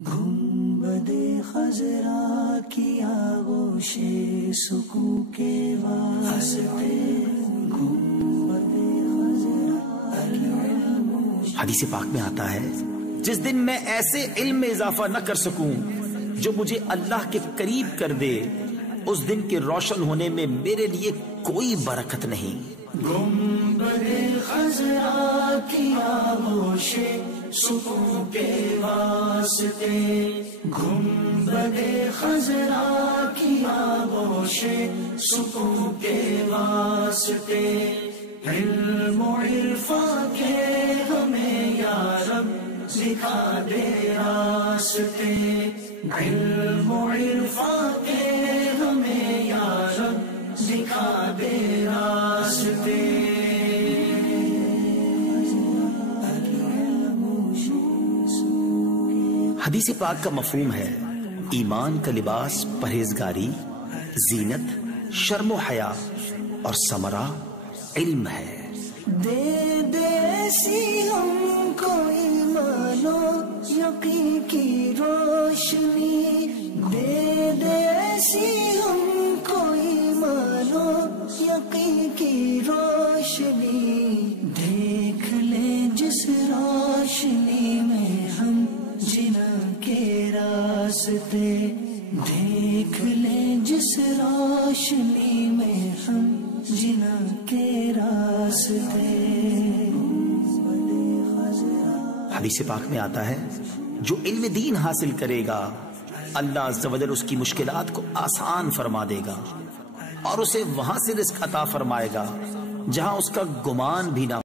گنبدِ خضرا کی آغوش سکون کے واسطے گنبدِ خضرا۔ حدیث پاک میں آتا ہے جس دن میں ایسے علم میں اضافہ نہ کر سکوں جو مجھے اللہ کے قریب کر دے، اس دن کے روشن ہونے میں میرے لیے کوئی برکت نہیں۔ گنبدِ خضرا کی آغوش سکون کے واسطے گنبدِ خضرا کی آغوش سکون کے واسطے، علم و عرفان کے ہمیں یا رب دکھا دے راستے، علم و عرفان کے ہمیں یا رب دکھا دے راستے۔ حدیث پاک کا مفہوم ہے ایمان کا لباس پرہیزگاری، زینت، شرم و حیا اور ثمرہ علم ہے۔ دے دے ایسی ہم کو ایمان و یقین کی روشنی، دے دے ایسی ہم کو ایمان و یقین کی روشنی، دیکھ لیں جس روشنی میں ہم جنا کے راستے، دیکھ لیں جس روشنی میں ہم جنا کے راستے۔ حدیث پاک میں آتا ہے جو علم دین حاصل کرے گا اللہ عز و جل اس کی مشکلات کو آسان فرما دے گا اور اسے وہاں سے رزق عطا فرمائے گا جہاں اس کا گمان بھی نہ